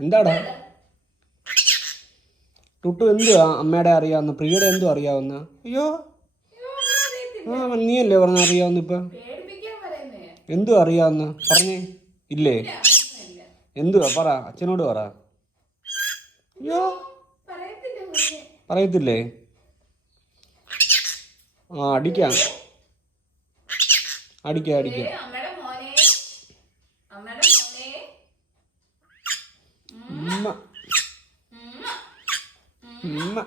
എന്താടാ ടുട്ടു എന്തുവാ അമ്മയുടെ അറിയാവുന്ന പ്രിയയുടെ എന്തോ അറിയാവുന്ന? അയ്യോ നീയല്ലേ പറഞ്ഞ അറിയാവുന്ന ഇപ്പൊ എന്തുവാ അറിയാവുന്ന പറഞ്ഞേ ഇല്ലേ? എന്തുവാ പറ, അച്ഛനോട് പറ. അയ്യോ പറയത്തില്ലേ? അടിക്കാം അടിക്കാം അടിക്കാം. ഉമ്മ ഉമ്മ